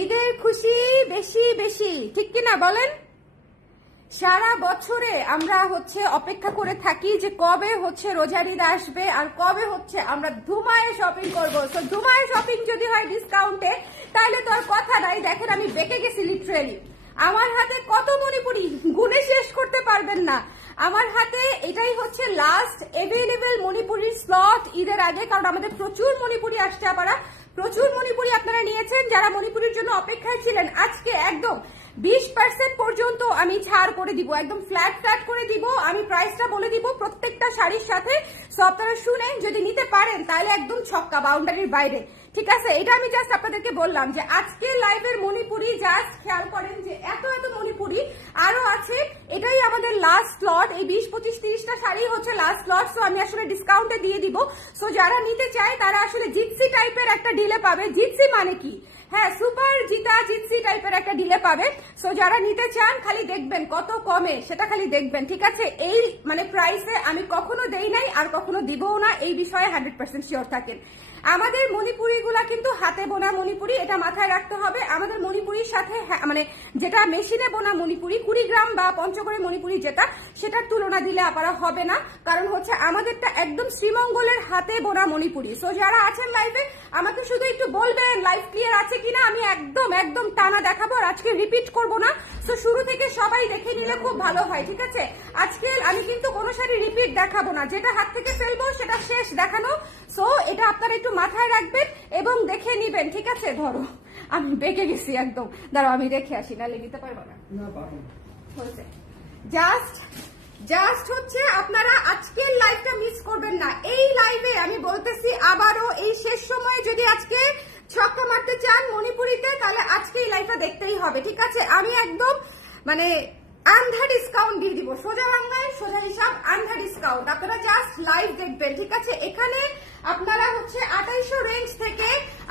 ঈদের খুশি বেশি বেশি, ঠিক কিনা বলেন? সারা বছরে আমরা অপেক্ষা করে থাকি যে কবে রোজার ঈদ আসবে আর কবে আমরা ধুমায় শপিং করবো। তো ধুমায় শপিং যদি হয় ডিসকাউন্টে, তাহলে তো আর কথা নাই। দেখেন আমি বেঁকে গেছি লিটারেলি। আমার হাতে কত মণিপুরি গুনে শেষ করতে পারবেন না। আমার হাতে এটাই লাস্ট এভেলেবেল মণিপুরির স্লট ঈদের আগে, কারণ আমাদের প্রচুর মণিপুরি আসছে। প্রচুর মণিপুরি আপনারা নিয়েছেন যারা মণিপুরির জন্য অপেক্ষায় ছিলেন। আজকে একদম 20% পর্যন্ত আমি ছাড় করে দিব, একদম ফ্ল্যাট করে দিব। আমি প্রাইসটা বলে দিব প্রত্যেকটা শাড়ির সাথে। সো আপনারা শুনেন, যদি নিতে পারেন তাহলে একদম ছক্কা, বাউন্ডারির বাইরে, ঠিক আছে? এটা আমি জাস্ট আপনাদেরকে বললাম যে আজকে লাইভের মণিপুরি জাস্ট খেয়াল করেন যে এত মণিপুরি আরো আছে। এটাই আমাদের লাস্ট স্লট। এই 20, 25, 30টা শাড়ি লাস্ট স্লট। সো আমি আসলে ডিসকাউন্টে দিয়ে দিব। সো যারা নিতে চায় তারা আসলে জিতসি টাইপের একটা ডিলে পাবে। জিতসি মানে কি? হ্যাঁ, সুপার জিতা জিতসি টাইপের একটা ডিলে পাবে। সো যারা নিতে চান খালি দেখবেন কত কমে, সেটা খালি দেখবেন, ঠিক আছে? এই প্রাইসে আমি কখনো দেই নাই আর কখনো দিবও না, এই বিষয়ে 100% শিওর থাকেন। আমাদের মণিপুরি গুলা কিন্তু হাতে বোনা মণিপুরি, এটা মাথায় রাখতে হবে। আমাদের মণিপুরির সাথে যেটা মেশিনে বোনা মণিপুরি, 20 গ্রাম বা পঞ্চগড়ে মণিপুরি যেটা, সেটার তুলনা দিলে আপারা হবে না। কারণ আমাদেরটা একদম শ্রীমঙ্গলের হাতে বোনা মণিপুরি। সো যারা আছেন লাইভে আমাকে শুধু একটু বলবেন লাইভ ক্লিয়ার আছে কিনা, আমি একদম টানা দেখাবো আর আজকে রিপিট করবো না। সো শুরু থেকে সবাই দেখে নিলে খুব ভালো হয়, ঠিক আছে? আজকে আমি কিন্তু কোনো শাড়ি রিপিট দেখাবো না, যেটা হাত থেকে ফেলবো সেটা শেষ দেখানো। সো এটা আপনারা একটু মাথায় রাখবেন এবং দেখে নিবেন, ঠিক আছে? ধরো আমি বেঁকে গেছি একদম, দাঁড়াও আমি রেখে আসি, নাহলে নিতে পারবো না। জাস্ট আপনারা আজকের লাইভটা মিস করবেন না। এই লাইভে আমি বলতেছি আবারও, এই শেষ সময়ে যদি আজকে ছক্কা মারতে চান মণিপুরিতে, তাহলে আজকে এই লাইভটা দেখতেই হবে, ঠিক আছে? আমি একদম আন্ধা ডিসকাউন্ট দিয়ে দিব, সোজা বাংলায় সোজা হিসাব, আন্ধা ডিসকাউন্ট। আপনারা জাস্ট লাইভ দেখবেন, ঠিক আছে? এখানে আপনারা 2800 রেঞ্জ থেকে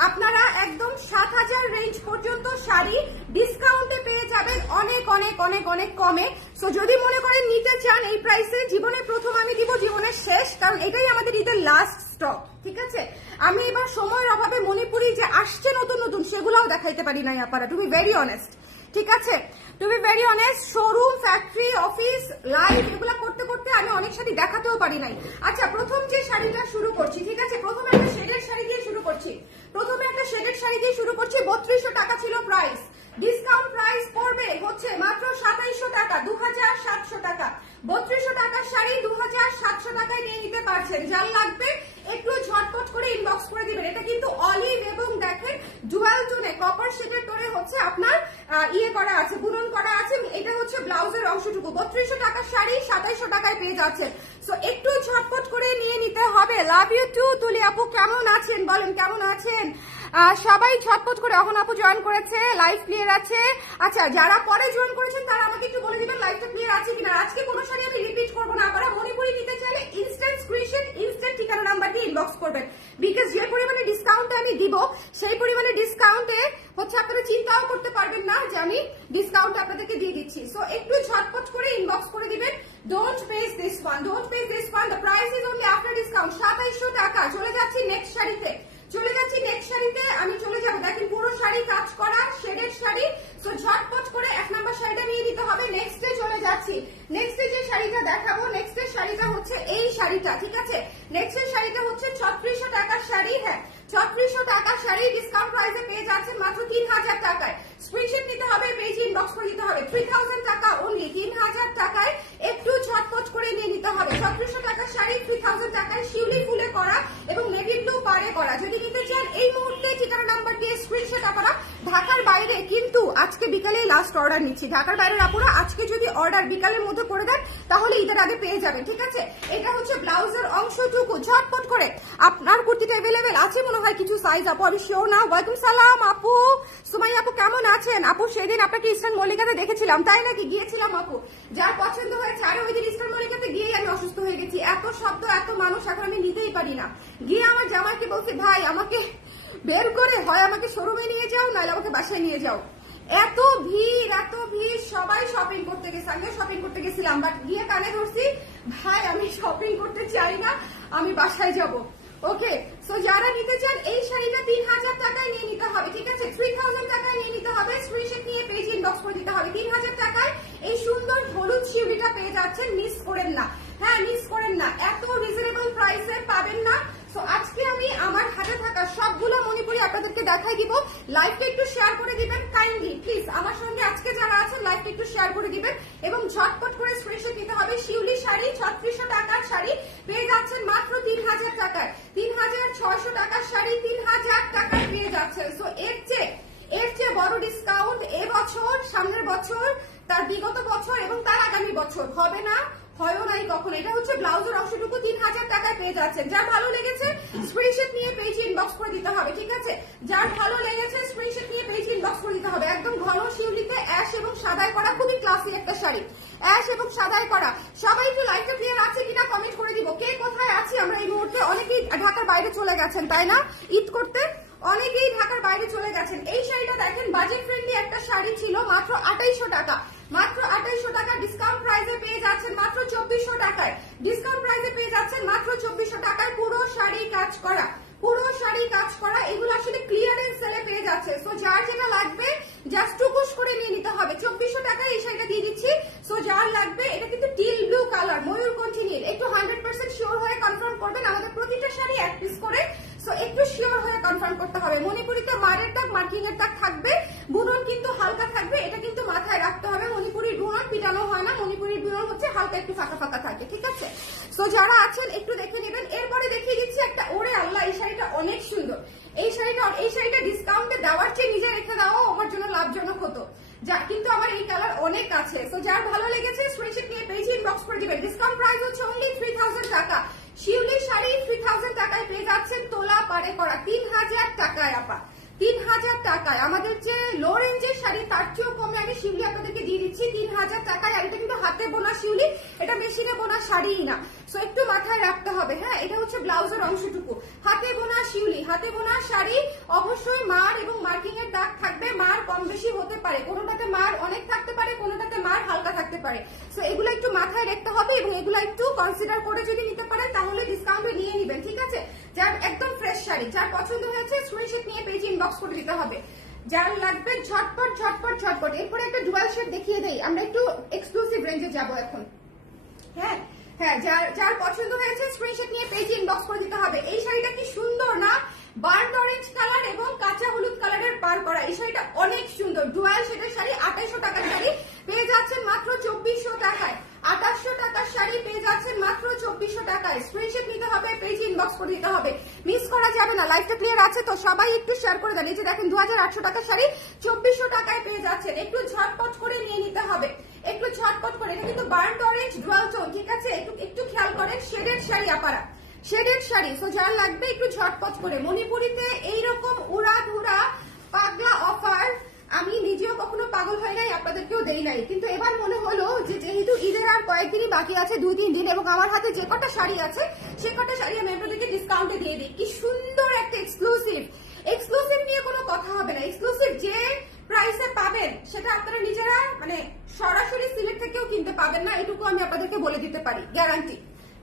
আপনারা একদম 7000 রেঞ্জ পর্যন্ত শাড়ি ডিসকাউন্টে পেয়ে যাবেন, অনেক অনেক অনেক অনেক কমে। সো যদি মনে করেন নিতে চান এই প্রাইসে, জীবনের প্রথম আমি দিব, জীবনের শেষ, কারণ এটাই আমাদের ঈদের লাস্ট স্টক, ঠিক আছে? আমি এবার সময়ের অভাবে মণিপুরি যে আসছে নতুন নতুন সেগুলোও দেখাইতে পারি নাই আপনারা, টু বি ভেরি অনেস্ট, ঠিক আছে? To be very honest, showroom, factory, office, live এগুলা করতে করতে আমি অনেক শাড়ি দেখাতেও পারি নাই। আচ্ছা, প্রথম যে শাড়িটা শুরু করছি, ঠিক আছে? প্রথমে একটা শেডের শাড়ি দিয়ে শুরু করছি। 3200 টাকা ছিল প্রাইস। ডিসকাউন্ট প্রাইস পড়বে মাত্র 2700 টাকা, 2700 টাকা। 3200 টাকার শাড়ি 2700 টাকায় নিয়ে নিতে পারছেন। যার লাগবে একটু ঝটপট করে ইনবক্স করে দিবেন। এটা কিন্তু অলিভ এবং দেখেন ডুয়াল টোনে, কপার শেডের টোনে আপনার করা আছে, বুনন করা আছে। এটা ব্লাউজের অংশটুকু। 3200 টাকার শাড়ি 2700 টাকায় পেয়ে যাচ্ছে। সো একটু ঝটপট করে নিয়ে নিতে হবে। লাভ ইউ টু তুলি আপু, কেমন আছেন বলেন, কেমন আছেন? সবাই ঝটপট করে। অহন আপু জয়েন করেছে, লাইভ ক্লিয়ার আছে। আচ্ছা, যারা পরে জয়েন করেছেন তারা আমাকে একটু বলে দিবেন লাইভটা ক্লিয়ার আছে কিনা। আজকে কোনো শাড়ি আমি রিপিট করবো না। আপনারা মণিপুরি নিতে চাইলে ইনস্ট্যান্ট স্ক্রিনশট, ইনস্ট্যান্ট ঠিকানা নাম্বার দিয়ে ইনবক্স করবেন। বিকজ যে পরিমাণে ডিসকাউন্টে আমি দিব, সেই পরিমাণে ডিসকাউন্টে আপনারা চিন্তাও করতে পারবেন না যে আমি ডিসকাউন্ট আপনাদেরকে দিয়ে দিচ্ছি। সো একটু ঝটপট করে ইনবক্স করে দিবেন। Don't page this one, don't page this one. The price is only after discount 2700 টাকা। চলে যাচ্ছি নেক্সট শাড়িতে, আমি চলে যাবো। দেখেন পুরো শাড়ি কাজ করা, শেডেড শাড়ি। সো ঝটপট করে 1 নাম্বার শাড়িটা নিয়ে নিতে হবে। নেক্সটে চলে যাচ্ছি। নেক্সটে যে শাড়িটা দেখাবো, নেক্সটের শাড়িটা এই শাড়িটা, ঠিক আছে? নেক্সটের শাড়িটা 3600 টাকার শাড়ি। হ্যাঁ, 3600 টাকার শাড়ি ডিসকাউন্ট প্রাইসে পেয়ে যাচ্ছেন মাত্র 3000 টাকায়। স্ক্রিনশট নিতে হবে, পেজে ইনবক্স করে দিতে হবে। 3000 টাকা অনলি, 3000 টাকায় একটু ঝটপট করে নিয়ে নিতে হবে। 3600 টাকার শাড়ি 3000 টাকায় শিউলি ফুলে করা এবং নেভি ব্লু পাড়ে করা। যদি নিতে চান এই মুহূর্তে ঠিকানা নাম্বার দিয়ে স্ক্রিনশট আপনারা। ঢাকার বাইরে কিন্তু আজকে বিকালে লাস্ট অর্ডার নিচ্ছি। ঢাকার বাইরের আপুরা আজকে যদি অর্ডার বিকালের মধ্যে করে দেন তাহলে ঈদের আগে পেয়ে যাবেন, ঠিক আছে? এটা ব্লাউজের অংশটুকু। ঝটপট করে আপনার কুর্তিটা অ্যাভেলেবেল আছে মনে হয় কিছু সাইজ, আপু আমি শিওর না। ওয়ালাইকুম সালাম আপু, সুমাইয়া আপু কেমন আছেন? আপু সেদিন আপনাকে ইস্টার্ন মল্লিকাতে দেখেছিলাম, তাই নাকি? গিয়েছিলাম আপু, যার পছন্দ হয়েছে। আরে ওই দিন ইস্টার্ন মল্লিকাতে গিয়েই আমি অসুস্থ হয়ে গেছি। এত শব্দ, এত মানুষ, এখন আমি নিতেই পারি না। গিয়ে আমার জামাইকে বলছি, ভাই আমাকে বের করে হয় আমাকে শোরুমে নিয়ে যাও, নাহলে আমাকে বাসায় নিয়ে যাও। এত ভিড়, সবাই শপিং করতে গেছে, আমিও শপিং করতে গেছিলাম। বাট গিয়ে কানে ধরছি, ভাই আমি শপিং করতে চাই না, আমি বাসায় যাব। ওকে, সো যারা নিতে চান এই শাড়িটা 3000 টাকায় নিয়ে নিতে হবে, ঠিক আছে? 3000 টাকায় নিয়ে আপনাদেরকে দেখাই দিব। লাইভটা একটু শেয়ার করে দিবেন কাইন্ডলি প্লিজ, আমার সঙ্গে আজকে যারা আছেন লাইভটা একটু শেয়ার করে দিবেন এবং ঝটপট করে স্ক্রিনশট নিতে হবে। শিউলি শাড়ি 3600 টাকার শাড়ি পেয়ে যাচ্ছেন মাত্র 3000 টাকায়। 3600 টাকার শাড়ি 3000 টাকায় পেয়ে যাচ্ছেন। সো এর চেয়ে বড় ডিসকাউন্ট এবছর, সামনের বছর, তার বিগত বছর এবং তার আগামী বছর হবে না, হয়ও নাই কখনো। এটা হচ্ছে ব্লাউজের অংশটুকু 3000 টাকায় পেয়ে যাচ্ছেন। যার ভালো লেগেছে স্ক্রিনশট নিয়ে পেজে ইনবক্স করে দিতে হবে, ঠিক আছে? যার ভালো লেগেছে স্ক্রিনশট নিয়ে পেজে ইনবক্স করে দিতে হবে। একদম ঘন শিউলিতে অ্যাশ এবং সাদায় করা, খুবই ক্লাসি একটা শাড়ি, অ্যাশ এবং সাদায় করা। সবাই একটু লাইভটা ক্লিয়ার আছে কিনা কমেন্ট করে দিব। কে কোথায় আছি আমরা এই মুহূর্তে? অনেকেই ঢাকার বাইরে চলে গেছেন, তাই না? ঈদ করতে অনেকেই ঢাকার বাইরে চলে গেছেন। এই শাড়িটা দেখেন, বাজেট ফ্রেন্ডলি একটা শাড়ি ছিল, মাত্র 2800 টাকা। মাত্র 2800 টাকা ডিসকাউন্ট প্রাইসে পেয়ে যাচ্ছেন মাত্র 2400 টাকায়। ডিসকাউন্ট প্রাইসে পেয়ে যাচ্ছেন মাত্র 2400 টাকায়। পুরো শাড়ি কাজ করা, পুরো শাড়ি কাজ করা। এগুলো আসলে ক্লিয়ারেন্স সেলে পেয়ে যাচ্ছে। সো যার যেটা লাগবে জাস্ট টুকুস করে নিয়ে নিতে হবে। 2400 টাকায় এই শাড়িটা দিয়ে দিচ্ছি। সো যার লাগবে, এটা কিন্তু টিল ব্লু কালার, ময়ূরকণ্ঠী নীল। একটু 100% শিওর হয়ে কনফার্ম করবেন। আমাদের প্রতিটা শাড়ি এক পিস করে, সো একটু শিওর হয়ে কনফার্ম করতে হবে। মণিপুরিতে মারের দাগ, মার্কিং এর দাগ থাকবে, বুনন কিন্তু হালকা থাকবে, এটা কিন্তু মাথায় রাখতে হবে। মণিপুরির বুনন পিটানো হয় না, মণিপুরির বুনন হচ্ছে হালকা একটু ফাঁকা ফাঁকা থাকে, ঠিক আছে? সো যারা আছেন একটু দেখে নেবেন। এরপরে দেখিয়ে দিচ্ছি একটা, ওরে আল্লাহ এই শাড়িটা অনেক সুন্দর। এই শাড়িটা ডিসকাউন্টে দেওয়ার চেয়ে নিজে রেখে দেওয়া আমার জন্য লাভজনক হতো, যা কিন্তু আমার এই কালার অনেক আছে। সো যার ভালো লেগেছে স্ক্রিনশট নিয়ে পেজে ইনবক্স করে দিবেন। ডিসকাউন্ট প্রাইস হচ্ছে অনলি 3000 টাকা। শিউলি শাড়ি 3000 টাকায় পেয়ে যাচ্ছেন, তোলা পারে করা 3000 টাকায়। আপা 3000 টাকায় আমাদের যে লো রেঞ্জের শাড়ি তার চেয়েও কমে আমি শিউলি আপনাদেরকে দিয়ে দিচ্ছি 3000 টাকায়। আর এটা কিন্তু হাতে বোনা শিউলি, এটা মেশিনে বোনা শাড়িই না। সো একটু মাথায় রাখতে হবে। হ্যাঁ, এটা হচ্ছে ব্লাউজের অংশটুকু, হাতে বোনা শিউলি, হাতে বোনা শাড়ি। অবশ্যই মার এবং মার্কিং এর দাগ থাকবে, মার কম বেশি হতে পারে, কোনোটাতে মার অনেক থাকতে পারে, কোনোটাতে মার হালকা থাকতে পারে। সো এগুলো একটু মাথায় রাখতে হবে এবং এগুলো একটু কনসিডার করে যদি নিতে পারেন তাহলে ডিসকাউন্টে নিয়ে নিবেন, ঠিক আছে? যার একদম ফ্রেশ শাড়ি, যার পছন্দ হয়েছে স্ক্রিনশট নিয়ে পেজে ইনবক্স করে দিতে হবে। যার লাগবে ঝটপট ঝটপট ঝটপট। এরপরে একটা ডুয়াল শেড দেখিয়ে দেই, আমরা একটু এক্সক্লুসিভ রেঞ্জে যাবো এখন। হ্যাঁ হ্যাঁ, যার পছন্দ হয়েছে স্ক্রিনশট নিয়ে পেজে ইনবক্স করে দিতে হবে। এই শাড়িটা কি সুন্দর না? বার্ন অরেঞ্জ কালার এবং কাঁচা হলুদ কালারের পার করা এই শাড়িটা অনেক সুন্দর। ডুয়াল শেডের শাড়ি 2800 টাকার শাড়ি পেয়ে যাচ্ছেন মাত্র 2400 টাকায়। 2800 টাকার শাড়ি পেয়ে যাচ্ছেন মাত্র 2400 টাকায়। স্ক্রিনশট নিতে হবে, পেজে ইনবক্স করে দিতে হবে, মিস করা যাবে না। লাইভটা ক্লিয়ার আছে তো? সবাই একটু শেয়ার করে দেন। এই যে দেখেন 2800 টাকার শাড়ি 2400 টাকায় পেয়ে যাচ্ছেন। একটু ঝটপট করে নিয়ে নিতে হবে, একটু ঝটপট করে। এটা কিন্তু বার্ন অরেঞ্জ ডুয়াল টোন, ঠিক আছে? একটু খেয়াল করেন, শেডের শাড়ি আপারা, শেডের শাড়ি। সো যার লাগবে একটু ঝটপট করে। মণিপুরিতে এইরকম উড়াধুরা পাগলা অফার আমি নিজেও কখনো পাগল হয় নাই, আপনাদেরকেও দেই নাই, কিন্তু এবার মনে হলো যে যেহেতু ঈদের আর কয়েকদিনই বাকি আছে, 2-3 দিন, এবং আমার হাতে যে কটা শাড়ি আছে সে কটা শাড়ি আমি আপনাদেরকে ডিসকাউন্টে দিয়ে দিই। কি সুন্দর একটা এক্সক্লুসিভ নিয়ে কোনো কথা হবে না। এক্সক্লুসিভ যে প্রাইসে পাবেন সেটা আপনারা নিজেরা মানে সরাসরি সিলেট থেকেও কিনতে পাবেন না, এটুকু আমি আপনাদেরকে বলে দিতে পারি, গ্যারান্টি,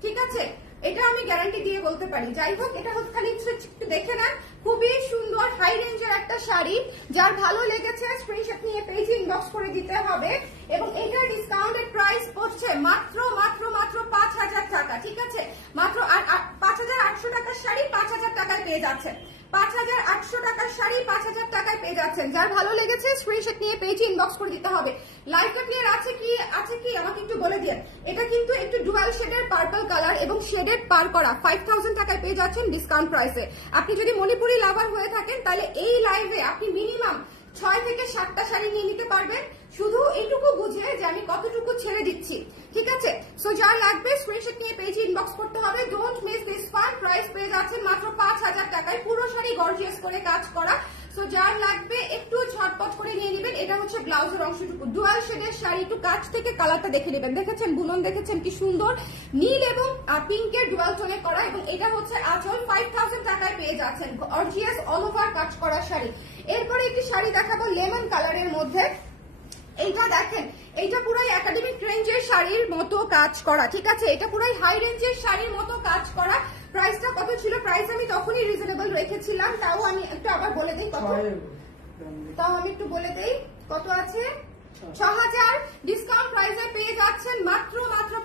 ঠিক আছে? এটা আমি গ্যারান্টি দিয়ে বলতে পারি। যাই হোক, এটা হচ্ছে খালি একটু দেখে নেন, খুবই সুন্দর হাই রেঞ্জের একটা শাড়ি। যার ভালো লেগেছে স্ক্রিনশট নিয়ে পেজে ইনবক্স করে দিতে হবে। এবং এটার ডিসকাউন্টের প্রাইস পড়ছে মাত্র মাত্র মাত্র 5000 টাকা, ঠিক আছে? মাত্র 5800 টাকার শাড়ি 5000 টাকায় পেয়ে যাচ্ছেন। 5800 টাকার শাড়ি 5000 টাকায় পেয়ে যাচ্ছেন। যার ভালো লেগেছে স্ক্রিনশট নিয়ে পেজে ইনবক্স করে দিতে হবে। লাইভটা ক্লিয়ার আছে কি আমাকে একটু বলে দিন। এটা কিন্তু একটু ডুয়াল শেডের পার্পল কালার এবং শেডেড পার করা 5000 টাকায় পেয়ে যাচ্ছেন ডিসকাউন্ট প্রাইসে। আপনি যদি মণিপুরি লাভার হয়ে থাকেন তাহলে এই লাইভে আপনি মিনিমাম 6 থেকে 7টা শাড়ি নিয়ে নিতে পারবেন, শুধু এইটুকু বুঝে যে আমি কতটুকু ছেড়ে দিচ্ছি, ঠিক আছে? সো যার লাগবে স্ক্রিনশট নিয়ে পেজে ইনবক্স করতে হবে। Don't miss this fun. Price পেয়ে যাচ্ছেন মাত্র 5000 টাকায়, পুরো শাড়ি গর্জিয়াস করে কাজ করা। সো যার লাগবে একটু ঝটপট করে নিয়ে নেবেন। এটা হচ্ছে ব্লাউজের অংশটুকু, ডুয়াল শেডের শাড়ি। একটু কাছ থেকে কালারটা দেখে নেবেন, দেখেছেন বুনন, দেখেছেন কি সুন্দর নীল এবং পিঙ্কের ডুয়াল টোনে করা। এবং এটা হচ্ছে আঁচল, 5000 টাকায় পেয়ে যাচ্ছেন গর্জিয়াস অল ওভার কাজ করা শাড়ি। এরপরে একটি শাড়ি দেখাবো লেমন কালারের মধ্যে। এইটা দেখেন, এইটা পুরাই একাডেমিক রেঞ্জের শাড়ির মতো কাজ করা, ঠিক আছে? এটা পুরাই হাই রেঞ্জের শাড়ির মতো কাজ করা। প্রাইসটা কত ছিল? প্রাইস আমি তখনই রিজনেবল রেখেছিলাম, তাও আমি একটু আবার বলে দিই কত, কত আছে? 6000। ডিসকাউন্ট প্রাইসে পেয়ে যাচ্ছেন মাত্র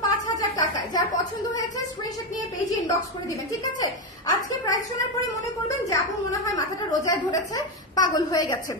5000 টাকায়। যার পছন্দ হয়েছে স্ক্রিনশট নিয়ে পেজে ইনবক্স করে দিবেন, ঠিক আছে? আজকে প্রাইস শোনার পরে মনে করবেন যে আপু মনে হয় মাথাটা রোজা গলায় ধরেছে, পাগল হয়ে গেছে,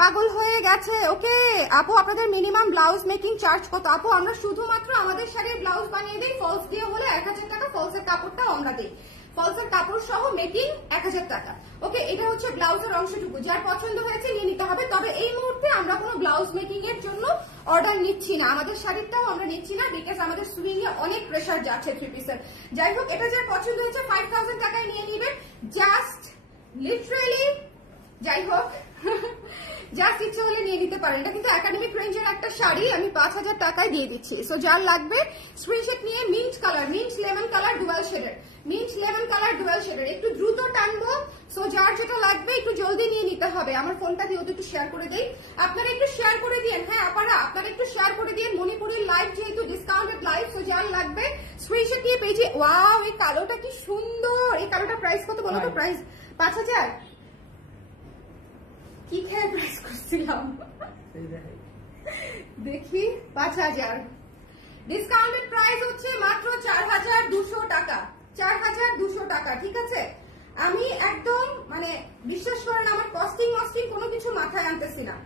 পাগল হয়ে গেছে। ওকে আপু, আপনাদের মিনিমাম ব্লাউজ মেকিং চার্জ কত? আপু আমরা শুধুমাত্র আমাদের শাড়ির ব্লাউজ বানিয়ে দিই, ফলস দিয়ে হলে 1000 টাকা, ফলসের কাপড়টাও আমরা দিই, ফলসের কাপড় সহ মেকিং 1000 টাকা। ওকে, এটা হচ্ছে ব্লাউজের অংশটুকু, যার পছন্দ হয়েছে নিয়ে নিতে হবে। তবে এই মুহূর্তে আমরা কোনো ব্লাউজ মেকিং এর জন্য অর্ডার নিচ্ছি না, আমাদের শাড়িটাও আমরা নিচ্ছি না, বিকজ আমাদের সুইং এ অনেক প্রেশার যাচ্ছে 3 পিসের। যাই হোক, এটা যার পছন্দ হয়েছে 5000 টাকায় নিয়ে নিবে, জাস্ট লিটারেলি। যাই হোক, জাস্ট ইচ্ছে হলে নিয়ে নিতে পারেন। এটা কিন্তু একাডেমিক রেঞ্জের একটা শাড়ি, আমি 5000 টাকায় দিয়ে দিচ্ছি। সো যার লাগবে স্ক্রিনশট নিয়ে, mint colour, mint lemon colour dual শেডের, মিন্ট লেমন কালার ডুয়াল শেডের, একটু দ্রুত টানবো। সো যার যেটা লাগবে একটু জলদি নিয়ে নিতে হবে। আমার ফোনটা দিয়ে একটু শেয়ার করে দেই, আপনারা একটু শেয়ার করে দিন। হ্যাঁ আপারা, আপনারা একটু শেয়ার করে দিন, মণিপুরের লাইভ যেহেতু ডিসকাউন্টেড লাইভ। সো যার লাগবে স্ক্রিনশট নিয়ে পেজে। ওয়াও, এই কালোটা কি সুন্দর, এই কালোটা প্রাইস কত বলো তো? প্রাইস 5000। কি খেয়ে প্রাইস করছিলাম দেখি, 5000। ডিসকাউন্টেড প্রাইস হচ্ছে মাত্র 4200 টাকা, 4200 টাকা। ঠিক আছে, আমি একদম মানে বিশ্বাস করেন আমার কস্টিং কোনো কিছু মাথায় আনতেছি না।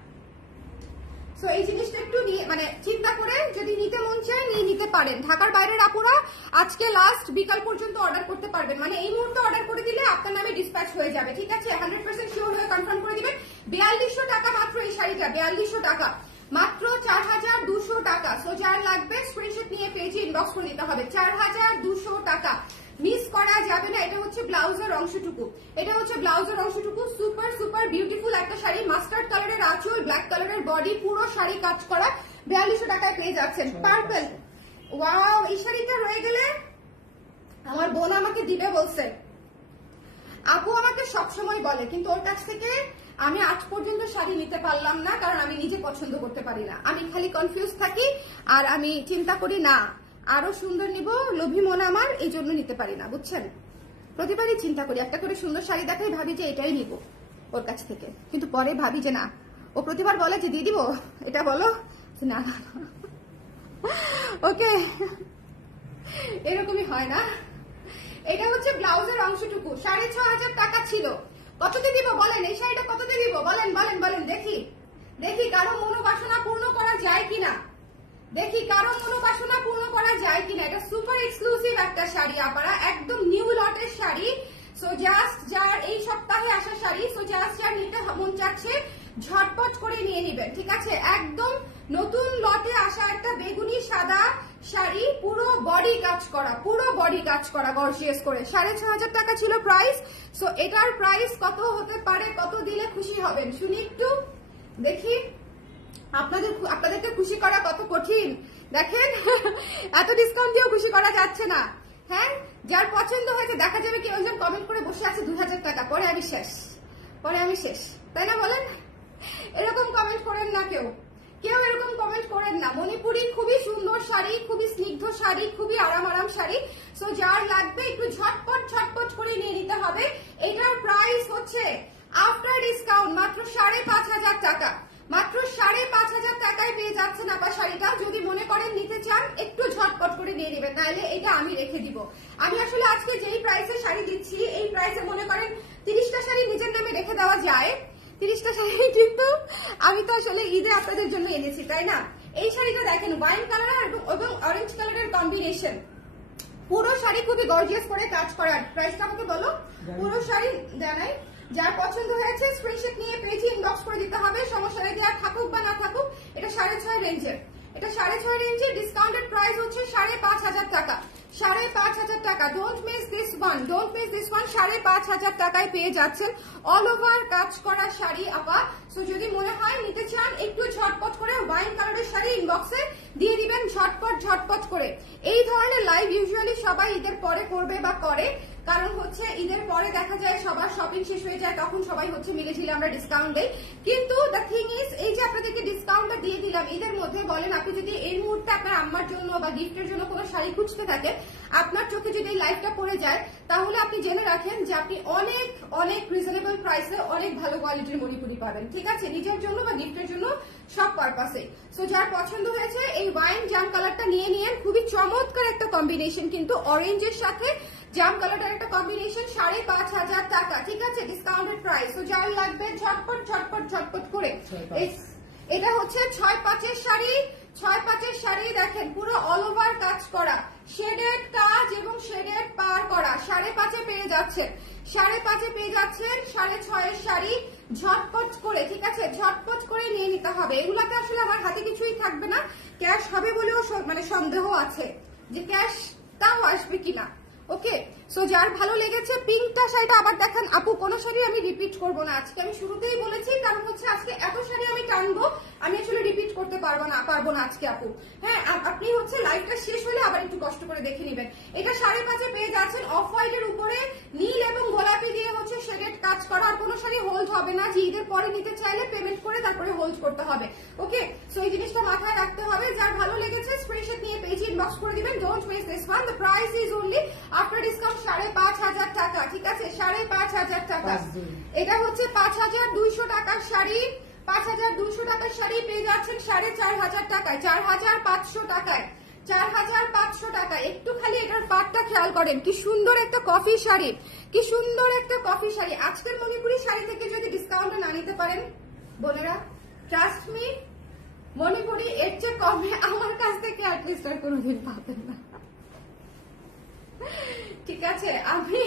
সো এই জিনিসটা একটু নিয়ে মানে চিন্তা করে যদি নিতে মন চায় নিয়ে নিতে পারেন। ঢাকার বাইরের আপুরা আজকে লাস্ট বিকাল পর্যন্ত অর্ডার করতে পারবেন, মানে এই মুহূর্তে অর্ডার করে দিলে আপনার নামে ডিসপ্যাচ হয়ে যাবে। ঠিক আছে, 100% শিওর হয়ে কনফার্ম করে দিবেন। 4200 টাকা মাত্র এই শাড়িটা, 4200 টাকা মাত্র, 4200 টাকা। সো যার লাগবে স্ক্রিনশট নিয়ে পেজে ইনবক্স করে দিতে হবে। 4200 টাকা, মিস করা যাবে না। এটা হচ্ছে ব্লাউজের অংশটুকু, এটা হচ্ছে ব্লাউজের অংশটুকু। সুপার সুপার বিউটিফুল একটা শাড়ি, মাস্টার্ড কালারের আঁচল, ব্ল্যাক কালারের বডি, পুরো শাড়ি কাজ করা, 4200 টাকায় পেয়ে যাচ্ছেন। পার্পল, ওয়াও, এই শাড়িটা রয়ে গেলে আমার বোন আমাকে দিবে বলছে। আপু আমাকে সবসময় বলে, কিন্তু ওর কাছ থেকে আমি আজ পর্যন্ত শাড়ি নিতে পারলাম না, কারণ আমি নিজে পছন্দ করতে পারি না। আমি খালি কনফিউজ থাকি আর আমি চিন্তা করি না আরো সুন্দর নিব, লোভী মন আমার, এই জন্য নিতে পারি না, বুঝছেন। প্রতিবারই চিন্তা করি, একটা করে সুন্দর শাড়ি দেখাই ভাবি যে এটাই নিব ওর কাছ থেকে, কিন্তু পরে ভাবি যে না, ও প্রতিবার বলে যে দিয়ে দিব, এটা বলো না না। ওকে, এরকমই হয় না। এটা হচ্ছে ব্লাউজের অংশটুকু, 6500 টাকা ছিল। কততে দিব বলেন, এই শাড়িটা কততে দিব বলেন বলেন বলেন, দেখি দেখি কারো মনোবাসনা পূর্ণ করা যায় কিনা, দেখি কারো মনোবাসনা পূর্ণ করা যায় কিনা। এটা সুপার এক্সক্লুসিভ একটা শাড়ি আপনারা, একদম নিউ লটের শাড়ি। সো জাস্ট যার এই সপ্তাহে আসা শাড়ি, সো জাস্ট যার নিতে মন চাচ্ছে ঝটপট করে নিয়ে নেবেন। ঠিক আছে, একদম নতুন লটে আসা একটা বেগুনি সাদা শাড়ি, পুরো বডি কাজ করা, পুরো বডি কাজ করা গর্জিয়াস করে। 6500 টাকা ছিল প্রাইস। সো এটার প্রাইস কত হতে পারে, কত দিলে খুশি হবেন শুনি একটু, দেখি। আপনাদেরকে খুশি করা কত কঠিন দেখেন, এত ডিসকাউন্ট দিয়েও খুশি করা যাচ্ছে না। হ্যাঁ, যার পছন্দ হয়েছে দেখা যাবে কেউ একজন কমেন্ট করে বসে আছে 2000 টাকা, পরে আমি শেষ, পরে আমি শেষ, তাই না বলেন? এরকম কমেন্ট করেন না, কেউ কেউ এরকম কমেন্ট করেন না। মণিপুরি খুবই সুন্দর শাড়ি, খুবই স্নিগ্ধ শাড়ি, খুবই আরাম শাড়ি। সো যার লাগবে একটু ঝটপট ঝটপট করে নিয়ে নিতে হবে। এটার প্রাইস হচ্ছে আফটার ডিসকাউন্ট মাত্র 5500 টাকা, মাত্র 5500 টাকায় পেয়ে যাচ্ছেন আবার শাড়িটা। যদি মনে করেন নিতে চান একটু ঝটপট করে নিয়ে নেবেন, নাহলে এটা আমি রেখে দিব। আমি আসলে আজকে যেই প্রাইসে শাড়ি দিচ্ছি, এই প্রাইসে মনে করেন 30টা শাড়ি নিজের নামে রেখে দেওয়া যায়, 30টা শাড়ি, কিন্তু আমি তো আসলে ঈদে আপনাদের জন্য এনেছি, তাই না? এই শাড়িটা দেখেন, ওয়াইন কালার এবং অরেঞ্জ কালারের কম্বিনেশন, পুরো শাড়ি খুবই গর্জিয়াস করে কাজ করার। প্রাইসটা আমাকে বলো, পুরো শাড়ি জানাই। যার পছন্দ হয়েছে স্ক্রিনশট নিয়ে পেজে ইনবক্স করে দিতে হবে। সমস্যা নেই, দেওয়া থাকুক বা না থাকুক। এটা 6.5 রেঞ্জের, এটা 6.5 রেঞ্জের। ডিসকাউন্টেড প্রাইস হচ্ছে 5500 টাকা, 5500 টাকা। Don't miss this one, don't miss this one. 5500 টাকায় পেয়ে যাচ্ছেন অল ওভার কাজ করা শাড়ি আপা। সো যদি মনে হয় নিতে চান একটু ঝটপট করে ওয়াইন কালারের শাড়ি ইনবক্সে দিয়ে দিবেন, ঝটপট ঝটপট করে। এই ধরনের লাইভ ইউজুয়ালি সবাই ঈদের পরে করবে বা করে, কারণ হচ্ছে ঈদের পরে দেখা যায় সবার শপিং শেষ হয়ে যায়, তখন সবাই হচ্ছে মিলে ঝিলে আমরা ডিসকাউন্ট দেই। কিন্তু দ্য থিং ইজ, এই যে আপনাদেরকে ডিসকাউন্টটা দিয়ে দিলাম ঈদের মধ্যে, বলেন আপনি যদি এই মুহূর্তে আপনার আম্মার জন্য বা গিফটের জন্য কোনো শাড়ি খুঁজতে থাকেন, আপনার চোখে যদি এই লাইভটা পড়ে যায়, তাহলে আপনি জেনে রাখেন যে আপনি অনেক অনেক রিজনেবল প্রাইসে অনেক ভালো কোয়ালিটির মণিপুরি পাবেন। ঠিক আছে, নিজের জন্য বা গিফটের জন্য সব পারপাসে। সো যার পছন্দ হয়েছে এই ওয়াইন জাম কালারটা নিয়ে নিয়েন, খুবই চমৎকার একটা কম্বিনেশন, কিন্তু অরেঞ্জের সাথে জাম কালারটার একটা কম্বিনেশন 5,500 টাকা, ঠিক আছে, ডিসকাউন্টেড প্রাইস। তো যার লাগবে ঝটপট ঝটপট ঝটপট করে। এটা হচ্ছে 6-5 শাড়ি, 6-5 শাড়ি দেখেন পুরো অল ওভার কাজ করা, শেডেড কাজ এবং শেডেড পার করা। 5.5 পেয়ে যাচ্ছেন, 5.5 পেয়ে যাচ্ছেন 6.5 শাড়ি ঝটপট করে, ঠিক আছে, ঝটপট করে নিয়ে নিতে হবে। এগুলাতে আসলে আমার হাতে কিছুই থাকবে না, ক্যাশ হবে বলেও মানে সন্দেহ আছে যে ক্যাশ তাও আসবে কিনা। ওকে, সো যার ভালো লেগেছে পিঙ্কটা শাড়িটা আবার দেখেন আপু, কোন শাড়ি আমি রিপিট করবো না আজকে, আমি শুরুতেই বলেছি, কারণ হচ্ছে আজকে এত শাড়ি আমি টানবো আমি আসলে রিপিট করতে পারবো না আজকে আপু। হ্যাঁ, আপনি হচ্ছে লাইভটা শেষ হলে আবার একটু কষ্ট করে দেখে নেবেন। এটা 5.5 পেয়ে যাচ্ছেন অফ হোয়াইটের উপরে নীল এবং গোলাপি দিয়ে হচ্ছে শেডেড কাজ করা। আর কোনো শাড়ি হোল্ড হবে না, যে ঈদের পরে নিতে চাইলে পেমেন্ট করে তারপরে হোল্ড করতে হবে। ওকে, সো এই জিনিসটা মাথায় রাখতে হবে। যার ভালো লেগেছে স্ক্রিনশট নিয়ে পেজে ইনবক্স করে দিবেন। Don't waste this one, the price is only after discount 5,500 টাকা, ঠিক আছে, 5,500 টাকা। এটা হচ্ছে 5,200 টাকার শাড়ি, 5,200 টাকার শাড়ি পেয়ে যাচ্ছেন 4,500 টাকায়, 4,500 টাকায়, 4,500 টাকা। একটু খালি এটার পাটটা খেয়াল করেন, কি সুন্দর একটা কফি শাড়ি, কি সুন্দর একটা কফি শাড়ি। আজকের মণিপুরি শাড়ি থেকে যদি ডিসকাউন্ট না নিতে পারেন বোনেরা, ট্রাস্ট মি, মণিপুরি এর চেয়ে কমে আমার কাছ থেকে অ্যাটলিস্ট আর কোনোদিন পাবেন না, ঠিক আছে, আমি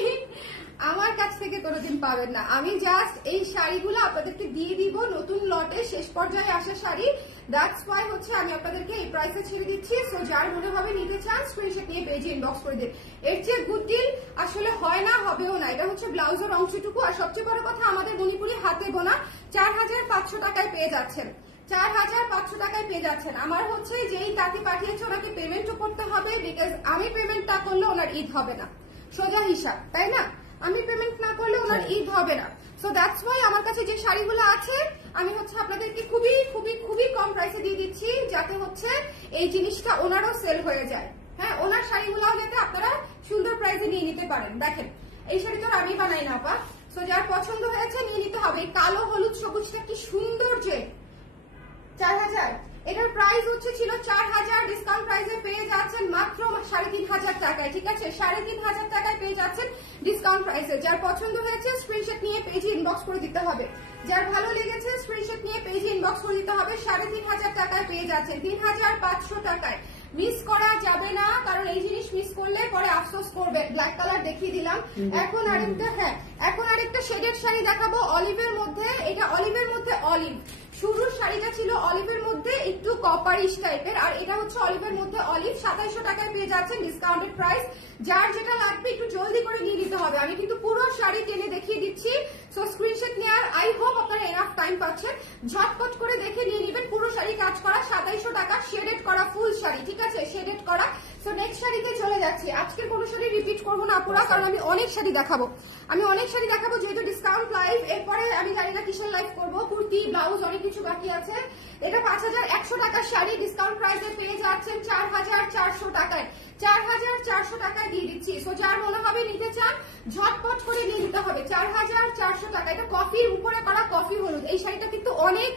আমার কাছ থেকে কোনোদিন পাবেন না। আমি জাস্ট এই শাড়িগুলো আপনাদেরকে দিয়ে দিব নতুন লটে, শেষ পর্যায়ে আসা শাড়ি, দ্যাটস ওয়াই হচ্ছে আমি আপনাদেরকে এই প্রাইসে ছেড়ে দিচ্ছি। সো যার মনে হবে নিতে চান স্ক্রিনশট নিয়ে পেজে ইনবক্স করে দিন। এর চেয়ে গুড ডিল আসলে হয় না, হবেও না। এটা হচ্ছে ব্লাউজের অংশটুকু। আর সবচেয়ে বড় কথা, আমাদের মণিপুরি হাতে বোনা 4,500 টাকায় পেয়ে যাচ্ছেন, 4,500 টাকায় পেয়ে যাচ্ছেন। আমার হচ্ছে যেই তাকে পাঠিয়েছে ওনাকে পেমেন্টও করতে হবে, বিকজ আমি পেমেন্ট না করলে ওনার ঈদ হবে না, সোজা হিসাব, তাই না? আমি পেমেন্ট না করলে ওনার ঈদ হবে না। সো দ্যাটস ওয়াই আমার কাছে যে শাড়িগুলো আছে আমি হচ্ছে আপনাদেরকে খুবই খুবই খুবই কম প্রাইসে দিয়ে দিচ্ছি, যাতে হচ্ছে এই জিনিসটা ওনারও সেল হয়ে যায়। হ্যাঁ, ওনার শাড়িগুলো যাতে আপনারা সুন্দর প্রাইসে নিয়ে নিতে পারেন। দেখেন এই শাড়ি তো আমি বানাই না আপা, সো যার পছন্দ হয়েছে নিয়ে নিতে হবে। কালো হলুদ সবুজটা কি সুন্দর, যে 4,000, এটার প্রাইস হচ্ছে ছিল 4,000, ডিসকাউন্ট প্রাইসে পেয়ে যাচ্ছেন মাত্র 3,500 টাকায়, ঠিক আছে, 3,500 টাকায় পেয়ে যাচ্ছেন ডিসকাউন্ট প্রাইসে। যার পছন্দ হয়েছে স্ক্রিনশট নিয়ে পেজে ইনবক্স করে দিতে হবে, যার ভালো লেগেছে স্ক্রিনশট নিয়ে পেজে ইনবক্স করে দিতে হবে। 3,500 টাকায় পেয়ে যাচ্ছেন 3,500 টাকায়। মিস করা যাবে না, কারণ এই জিনিস মিস করলে পরে আফসোস করবে। ব্ল্যাক কালার দেখিয়ে দিলাম, এখন আরেকটা, হ্যাঁ এখন আরেকটা শেডেড শাড়ি দেখাবো অলিভের মধ্যে। এটা অলিভের মধ্যে অলিভ, শুরুর শাড়িটা ছিল অলিভের মধ্যে একটু কপারিশ টাইপের, আর এটা হচ্ছে অলিভের মধ্যে অলিভ। 2,700 টাকায় পেয়ে যাচ্ছেন ডিসকাউন্টেড প্রাইস। যার যেটা লাগবে একটু জলদি করে নিয়ে নিতে হবে। আমি কিন্তু পুরো শাড়ি টেনে দেখিয়ে দিচ্ছি, সো স্ক্রিনশট নেওয়ার আই হোপ আপনারা এনাফ টাইম পাচ্ছেন, ঝটপট করে দেখে নিয়ে নেবেন। পুরো শাড়ি কাজ করা, 2,700 টাকা, শেডেড করা ফুল শাড়ি, ঠিক আছে, শেডেড করা। সো নেক্সট শাড়িতে চলে যাচ্ছি। আজকের কোনো শাড়ি রিপিট করবো না আপুরা, কারণ আমি অনেক শাড়ি দেখাবো, যেহেতু ডিসকাউন্ট লাইভ। এরপরে আমি জানি না কিসের লাইভ করবো, কুর্তি ব্লাউজ অনেক কিছু বাকি আছে। এটা 5,100 টাকার শাড়ি, ডিসকাউন্ট প্রাইসে পেয়ে যাচ্ছেন 4,400 টাকায়, 4,400 টাকায় দিয়ে দিচ্ছি। সো যার মনে হবে নিতে চান ঝটপট করে নিয়ে নিতে হবে। 4,400 টাকা। এটা কফির উপরে করা, কফি হলুদ। এই শাড়িটা কিন্তু অনেক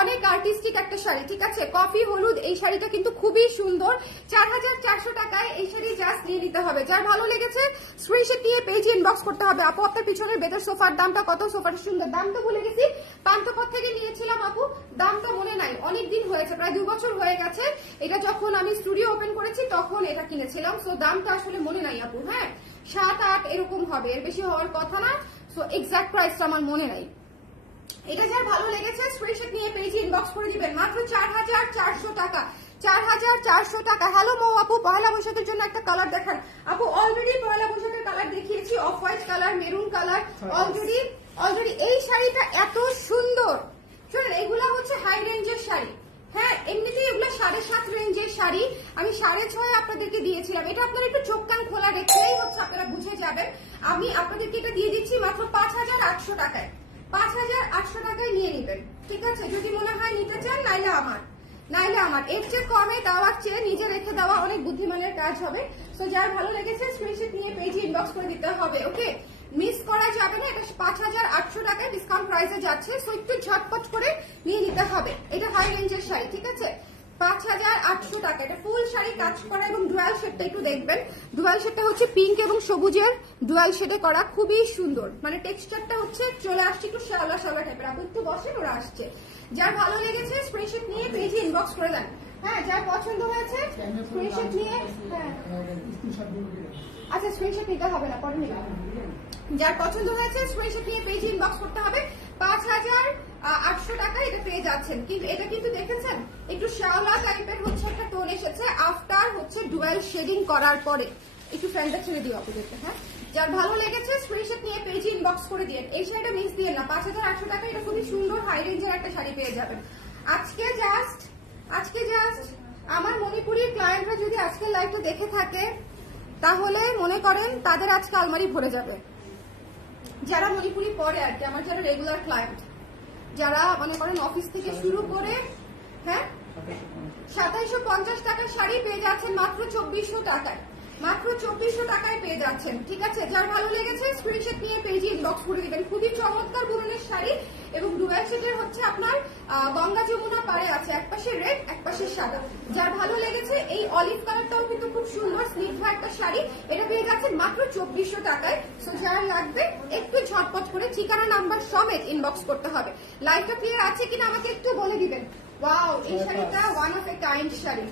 অনেক আর্টিস্টিক একটা শাড়ি, ঠিক আছে, কফি হলুদ। এই শাড়িটা কিন্তু খুবই সুন্দর। 4,400 টাকায় এই শাড়ি জাস্ট নিয়ে নিতে হবে। যার ভালো লেগেছে স্ক্রিনশট নিয়ে পেজে ইনবক্স করতে হবে। আপু আপনার পিছনের বেদের সোফার দামটা কত? সোফাটা সুন্দর, দাম তো ভুলে গেছি, পান্থপথ থেকে নিয়েছিলাম আপু, দামটা মনে নাই, অনেক দিন হয়েছে, প্রায় 2 বছর হয়ে গেছে। এটা যখন আমি স্টুডিও ওপেন করেছি তখন এটা কিনেছিলাম, সো দামটা আসলে মনে নাই আপু। হ্যাঁ, 7-8 এরকম হবে, এর বেশি হওয়ার কথা না। সো এক্সাক্ট প্রাইসটা আমার মনে নাই। এটা যার ভালো লেগেছে স্ক্রিনশট নিয়ে পেজে ইনবক্স করে দিবেন, মাত্র 4,400 টাকা, 4,400 টাকা। হ্যালো মৌ আপু, পয়লা বৈশাখের জন্য একটা কালার দেখান। আপু অলরেডি পয়লা বৈশাখের কালার দেখিয়েছি, off white colour, maroon colour, already. এই শাড়িটা এত সুন্দর, শুনুন, এগুলা হচ্ছে হাই রেঞ্জের শাড়ি। হ্যাঁ, এমনিতেই এগুলো 7.5 রেঞ্জের শাড়ি, আমি 6.5 আপনাদেরকে দিয়েছিলাম। এটা আপনারা একটু চোখ কান খোলা রেখেই হচ্ছে আপনারা বুঝে যাবেন। আমি আপনাদেরকে এটা দিয়ে দিচ্ছি মাত্র 5,800 টাকায়, 5,800 টাকায় নিয়ে নেবেন, ঠিক আছে। যদি মনে হয় নিতে চান, নাইলে আমার এর চেয়ে কমে দেওয়ার চেয়ে নিজে রেখে দেওয়া অনেক বুদ্ধিমানের কাজ হবে। সো যার ভালো লেগেছে স্ক্রিনশট নিয়ে পেজে ইনবক্স করে দিতে হবে। ওকে, মিস করা যাবে না। এটা 5,800 টাকায় ডিসকাউন্ট প্রাইসে যাচ্ছে, সো একটু ঝটপট করে নিয়ে নিতে হবে। এটা হাই রেঞ্জের শাড়ি, ঠিক আছে। 5800 টাকা। এটা ফুল শাড়ি কাজ করা এবং ডুয়াল শেডটা একটু দেখবেন। ডুয়াল শেডটা হচ্ছে পিঙ্ক এবং সবুজের ডুয়াল শেডে করা, খুবই সুন্দর। মানে টেক্সচারটা হচ্ছে চলে আসছে একটু শ্যাওলা শ্যাওলা টাইপের। আপনি একটু বসেন, ওরা আসছে। যার ভালো লেগেছে স্ক্রিনশট নিয়ে পেজে ইনবক্স করে দেন। হ্যাঁ, যার পছন্দ হয়েছে স্ক্রিনশট নিয়ে, হ্যাঁ আচ্ছা স্ক্রিনশট নিতে হবে না, পরে নিতে হবে। যার পছন্দ হয়েছে স্ক্রিনশট নিয়ে পেজে ইনবক্স করতে হবে। 5800 টাকা এটা পেয়ে যাচ্ছেন। কিন্তু এটা কিন্তু দেখেছেন একটু শ্যাওলা টাইপের হচ্ছে একটা টোন এসেছে আফটার হচ্ছে ডুয়াল শেডিং করার পরে। একটু ফ্যানটা ছেড়ে দিও অপোজিটে। হ্যাঁ, যার ভালো লেগেছে স্ক্রিনশট নিয়ে পেজে ইনবক্স করে দিন। এই শাড়িটা মিস দিয়েন না। 5800 টাকা এটা খুবই সুন্দর হাই রেঞ্জের একটা শাড়ি পেয়ে যাবেন। আজকে জাস্ট আমার মণিপুরি ক্লায়েন্টরা যদি আজকের লাইভটা দেখে থাকে তাহলে মনে করেন তাদের আজকে আলমারি ভরে যাবে। যারা মণিপুরি পরে আর কি, আমার যারা রেগুলার ক্লায়েন্ট, যারা মনে করেন অফিস থেকে শুরু করে, হ্যাঁ 2750 টাকার শাড়ি পেয়ে যাচ্ছেন মাত্র 2400 টাকায়। মাত্র 2400 টাকায় পেয়ে যাচ্ছেন। ঠিক আছে, যার ভালো লেগেছে স্ক্রিনশট নিয়ে পেজে ইনবক্স করে দিবেন। খুবই চমৎকার বুননের শাড়ি এবং ডুয়াল শেডের হচ্ছে আপনার গঙ্গা যমুনা পাড়ে আছে, একপাশে রেড একপাশে সাদা। যার ভালো লেগেছে এই অলিভ কালারটাও কিন্তু খুব সুন্দর স্নিগ্ধ একটা শাড়ি, এটা পেয়ে যাচ্ছেন মাত্র 2400 টাকায়। সো যার লাগবে একটু ঝটপট করে ঠিকানা নাম্বার সমেত ইনবক্স করতে হবে। লাইভটা ক্লিয়ার আছে কিনা আমাকে একটু বলে দিবেন। ওয়াও, এই শাড়িটা one of a kind sari.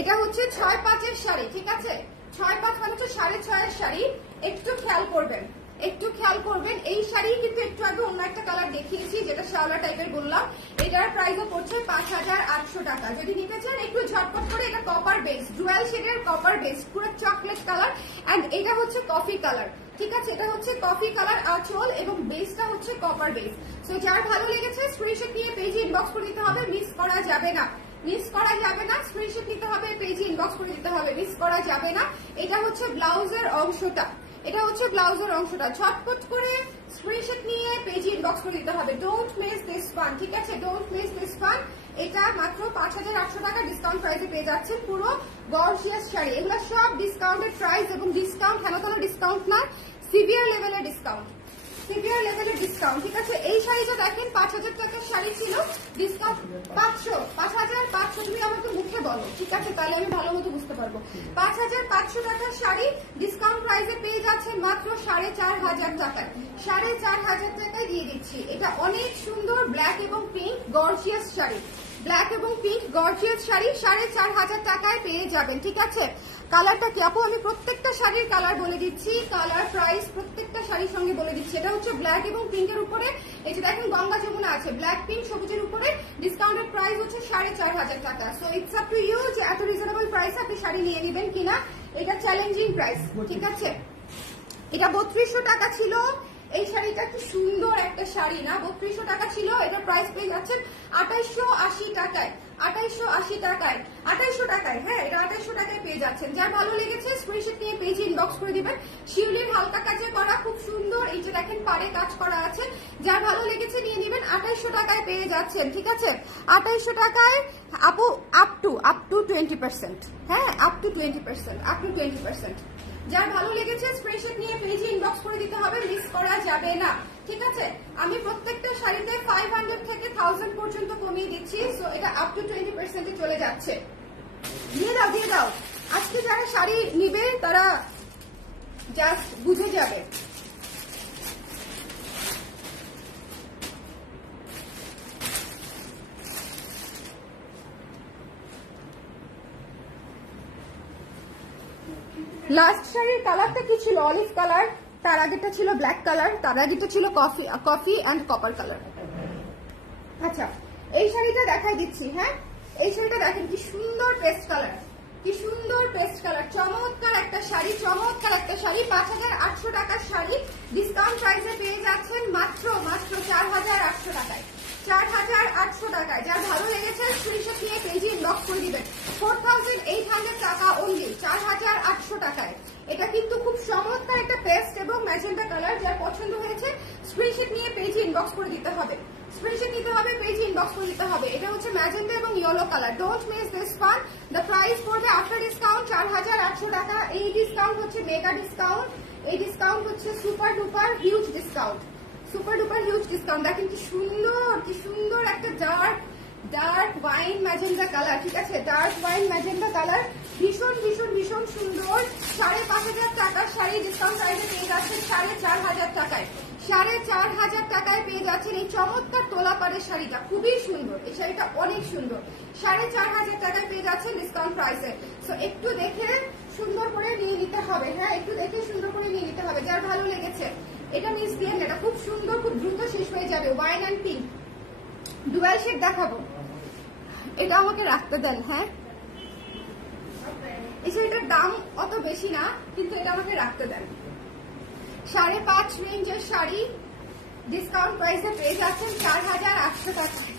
এটা হচ্ছে 6-5 এর শাড়ি। ঠিক আছে, 6-5 মানে হচ্ছে 6.5 এর শাড়ি। একটু খেয়াল করবেন, একটু খেয়াল করবেন। এই শাড়ি কিন্তু একটু আগে অন্য একটা কালার দেখিয়েছি যেটা শ্যাওলা টাইপের বললাম। এটার প্রাইসও পড়ছে 5800 টাকা। যদি নিতে চান একটু ঝটপট করে, এটা কপার বেস, ডুয়াল শেডের কপার বেস, পুরো চকলেট কালার এন্ড এটা হচ্ছে কফি কালার। ঠিক আছে, এটা হচ্ছে কফি কালার আঁচল এবং বেসটা হচ্ছে কপার বেস। সো যার ভালো লেগেছে স্ক্রিনশট নিয়ে পেজে ইনবক্স করে দিতে হবে, মিস করা যাবে না, মিস করা যাবে না। স্ক্রিনশট নিতে হবে, পেজে ইনবক্স করে দিতে হবে, মিস করা যাবে না। এটা হচ্ছে ব্লাউজের অংশটা, এটা হচ্ছে ব্লাউজের অংশটা। ঝটপট করে স্ক্রিনশট নিয়ে পেজে ইনবক্স করে দিতে হবে। Don't miss this fun. ঠিক আছে, ডোন্ট মিস দিস ফান। এটা মাত্র 5800 টাকা ডিসকাউন্ট প্রাইসে পেয়ে যাচ্ছেন। পুরো গর্জিয়াস শাড়ি, এগুলো সব ডিসকাউন্টেড প্রাইস এবং ডিসকাউন্ট হেন তেন ডিসকাউন্ট না, সিভিয়ার লেভেলের ডিসকাউন্ট, সিভিয়ার লেভেলের ডিসকাউন্ট। ঠিক আছে, এই শাড়িটা দেখেন 5000 টাকার শাড়ি ছিল, ডিসকাউন্ট 5500। তুমি আমাকে মুখে বলো, ঠিক আছে, তাহলে আমি ভালো মতো বুঝতে পারবো। 5500 টাকার শাড়ি ডিসকাউন্ট প্রাইসে পেয়ে যাচ্ছেন মাত্র 4500 টাকায়। 4500 টাকায় দিয়ে দিচ্ছি। এটা অনেক সুন্দর ব্ল্যাক এবং পিঙ্ক গর্জিয়াস শাড়ি, ব্ল্যাক এবং পিঙ্ক গর্জিয়াস শাড়ি 4500 টাকায় পেয়ে যাবেন। ঠিক আছে, কালারটা কি আপু? আমি প্রত্যেকটা শাড়ির কালার বলে দিচ্ছি, কালার প্রাইস প্রত্যেকটা শাড়ির সঙ্গে বলে দিচ্ছি। এটা হচ্ছে ব্ল্যাক এবং পিঙ্কের উপরে, এই যে দেখেন গঙ্গা যমুনা আছে, ব্ল্যাক পিঙ্ক সবুজের উপরে ডিসকাউন্টেড প্রাইস হচ্ছে 4500 টাকা। So it's up to you যে এত রিজনেবল প্রাইসে আপনি শাড়ি নিয়ে নেবেন কিনা, এটা চ্যালেঞ্জিং প্রাইস। ঠিক আছে, এটা 3200 টাকা ছিল। এই শাড়িটা কি সুন্দর একটা শাড়ি না? 3200 টাকা ছিল, এটা প্রাইস পেয়ে যাচ্ছেন 2880 টাকায়। 2880 টাকায়, 2800 টাকায়, হ্যাঁ এটা 2800 টাকায় পেয়ে যাচ্ছেন। যার ভালো লেগেছে স্ক্রিনশট নিয়ে পেজে ইনবক্স করে দিবেন। শিউলির হালকা কাজে করা খুব সুন্দর, এই যে দেখেন পাড়ে কাজ করা আছে। যার ভালো লেগেছে নিয়ে নিবেন, 2800 টাকায় পেয়ে যাচ্ছেন। ঠিক আছে, 2800 টাকায় আপু আপ টু 20%, হ্যাঁ আপ টু 20%। যার ভালো লেগেছে স্ক্রিনশট নিয়ে পেজে ইনবক্স করে দিতে হবে, মিস করা যাবে না। ঠিক আছে, আমি প্রত্যেকটা শাড়িতে 500 থেকে 1000 পর্যন্ত কমিয়ে দিচ্ছি। সো এটা আপ টু 20% চলে যাচ্ছে। দিয়ে দাও, দিয়ে দাও। আজকে যারা শাড়ি নিবে তারা জাস্ট বুঝে যাবে। লাস্ট শাড়ির কালারটা কি ছিল? অলিভ কালার, তার আগেটা ছিল ব্ল্যাক কালার, তার আগেটা ছিল কফি অ্যান্ড কপার কালার। আচ্ছা, এই শাড়িটা দেখাই দিচ্ছি। হ্যাঁ, এই শাড়িটা দেখেন কি সুন্দর পেস্ট কালার, কি সুন্দর পেস্ট কালার, চমৎকার একটা শাড়ি, চমৎকার একটা শাড়ি। 5800 টাকার শাড়ি ডিসকাউন্ট প্রাইসে পেয়ে যাচ্ছেন মাত্র 4800 টাকায়। 4800 টাকায়। যার ভালো লেগেছে স্ক্রিনশট নিয়ে পেজে ইনবক্স করে দিবেন। 4800 টাকা অনলি, 4800 টাকায়। এটা কিন্তু খুব চমৎকার একটা পেস্ট এবং ম্যাজেন্টা কালার। যার পছন্দ হয়েছে স্ক্রিনশট নিয়ে পেজে ইনবক্স করে দিতে হবে, স্ক্রিনশট নিতে হবে, পেজে ইনবক্স করে দিতে হবে। এটা হচ্ছে ম্যাজেন্টা এবং yellow colour. Don't miss this fun. The price পড়বে আফটার ডিসকাউন্ট 4800 টাকা। এই ডিসকাউন্ট হচ্ছে মেগা ডিসকাউন্ট, এই ডিসকাউন্ট হচ্ছে super duper huge discount, super duper huge discount. দেখেন কি সুন্দর, কি সুন্দর একটা dark wine magenta magenta colour, ঠিক আছে, ডার্ক ওয়াইন ম্যাজেন্ডা কালার, ভীষণ ভীষণ ভীষণ সুন্দর। 5,500 টাকার শাড়ি ডিসকাউন্ট প্রাইসে পেয়ে যাচ্ছেন 4,500 টাকায়। 4,500 টাকায় পেয়ে যাচ্ছেন এই চমৎকার তোলা পাড়ের শাড়িটা, খুবই সুন্দর, এই শাড়িটা অনেক সুন্দর। 4,500 টাকায় পেয়ে যাচ্ছেন ডিসকাউন্ট প্রাইসে। সো একটু দেখে সুন্দর করে নিয়ে নিতে হবে, হ্যাঁ একটু দেখে সুন্দর করে নিয়ে নিতে হবে। যার ভালো লেগেছে এটা মিস দিয়ে, এটা খুব সুন্দর, খুব দ্রুত শেষ হয়ে যাবে। Wine and pink dual shade দেখাবো, এটা আমাকে রাখতে দেন। হ্যাঁ, এই শাড়িটার দাম অত বেশি না, কিন্তু এটা আমাকে রাখতে দেন। 5.5 রেঞ্জের শাড়ি ডিসকাউন্ট প্রাইসে পেয়ে যাচ্ছেন 4,800 টাকায়।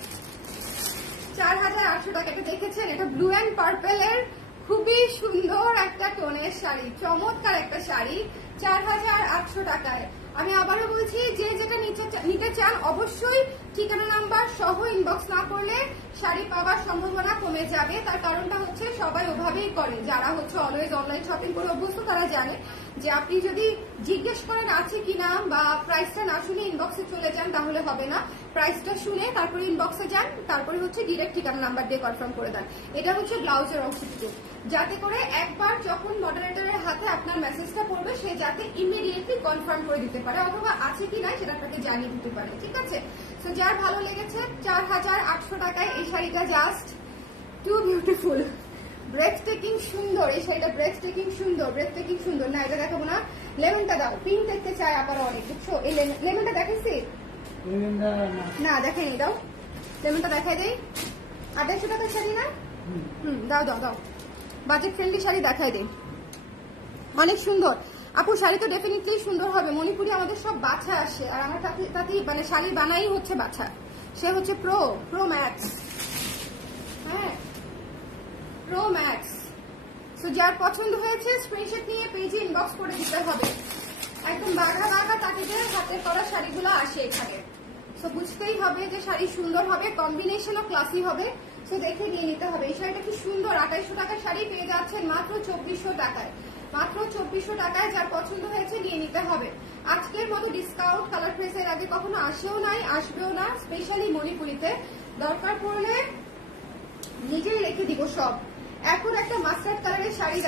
4,800 টাকা। এটা দেখেছেন, এটা ব্লু অ্যান্ড পার্পেল এর খুবই সুন্দর একটা টোনের শাড়ি, চমৎকার একটা শাড়ি 4,800 টাকায়। আমি আবারও বলছি, যে যেটা নিতে চান অবশ্যই ঠিকানা নাম্বার সহ ইনবক্স না করলে শাড়ি পাওয়ার সম্ভাবনা কমে যাবে। তার কারণটা হচ্ছে সবাই ওভাবেই করে, যারা হচ্ছে অলওয়েজ অনলাইন শপিং করে অভ্যস্ত তারা জানে যে আপনি যদি জিজ্ঞেস করেন আছে কিনা বা প্রাইসটা না শুনে ইনবক্সে চলে যান তাহলে হবে না। প্রাইসটা শুনে তারপরে ইনবক্সে যান, তারপরে হচ্ছে ডিরেক্ট ঠিকানা নাম্বার দিয়ে কনফার্ম করে দেন। এটা হচ্ছে ব্লাউজের অংশটুকু, যাতে করে একবার যখন মডারেটরের হাতে আপনার মেসেজটা পড়বে সে যাতে ইমিডিয়েটলি কনফার্ম করে দিতে পারে, অথবা আছে কি না সেটা আপনাকে জানিয়ে দিতে পারে, ঠিক আছে। তো যার ভালো লেগেছে 4,800 টাকায় এই শাড়িটা just too beautiful, breathtaking সুন্দর। এই শাড়িটা ব্রেথ টেকিং সুন্দর, ব্রেথ টেকিং সুন্দর। না এটা দেখাবো না, লেমনটা দাও, পিঙ্ক দেখতে চাই আবার অনেক, বুঝছো। এই লেমনটা দেখাইছি না, দেখাইনি, দাও লেমনটা দেখাই দেই। 250 টাকার শাড়ি না, দাও দাও দাও, বাজেট ফ্রেন্ডলি শাড়ি দেখাই দেই, অনেক সুন্দর। আপু শাড়ি তো ডেফিনেটলি সুন্দর হবে, মণিপুরি আমাদের সব বাছা আসে, আর আমার তাতেই মানে শাড়ি বানাই হচ্ছে বাছা, সে হচ্ছে প্রো ম্যাক্স, হ্যাঁ প্রো ম্যাক্স। সো যার পছন্দ হয়েছে স্ক্রিনশট নিয়ে পেজে ইনবক্স করে দিতে হবে। একদম বাঘা বাঘা তাকিদের হাতে করা শাড়িগুলো আসে এখানে। সো বুঝতেই হবে যে শাড়ি সুন্দর হবে, কম্বিনেশনও ক্লাসি হবে। সো দেখে নিয়ে নিতে হবে। এই শাড়িটা কি সুন্দর, 2,500 টাকার শাড়ি পেয়ে যাচ্ছেন মাত্র 2,400 টাকায়, মাত্র 2,400 টাকায়। যার পছন্দ হয়েছে নিয়ে নিতে হবে। আজকের মতো ডিসকাউন্ট কালার প্রেসের আগে কখনো আসেও নাই, আসবেও না, স্পেশালি মণিপুরিতে। দরকার পড়লে নিজেই রেখে দিব সব। এখন একটা মাস্টার্ড কালারের শাড়ি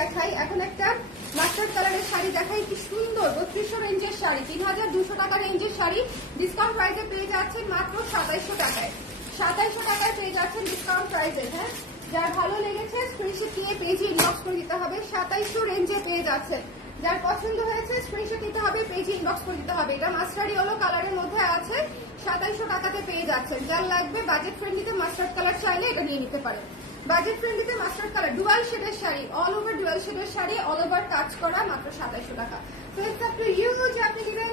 দেখাই, কি সুন্দর 3200 রেঞ্জের শাড়ি, 3,200 টাকা রেঞ্জের শাড়ি ডিসকাউন্ট প্রাইসে পেয়ে যাচ্ছেন মাত্র 2,700 টাকায়। 2,700 টাকায় পেয়ে যাচ্ছেন ডিসকাউন্ট প্রাইসে। হ্যাঁ, যার ভালো লেগেছে স্ক্রিনশট নিয়ে পেজে ইনবক্স করে দিতে হবে। 2,700 রেঞ্জে পেয়ে যাচ্ছে। যার পছন্দ হয়েছে স্ক্রিনশট নিতে হবে, পেজে ইনবক্স করে দিতে হবে। এটা মাস্টার্ড ইয়েলো কালারের মধ্যে আছে, 2,700 টাকাতে পেয়ে যাচ্ছেন। যার লাগবে বাজেট ফ্রেন্ডলিতে মাস্টার্ড কালার চাইলে এটা নিয়ে নিতে পারেন। বাজেট ফ্রেন্ডলিতে মাস্টার্ড কালার ডুয়াল শেডের শাড়ি, অল ওভার ডুয়াল শেডের শাড়ি, অল ওভার কাজ করা, মাত্র 2,700 টাকা। তো ইটস আপ টু ইউ যে আপনি দিবেন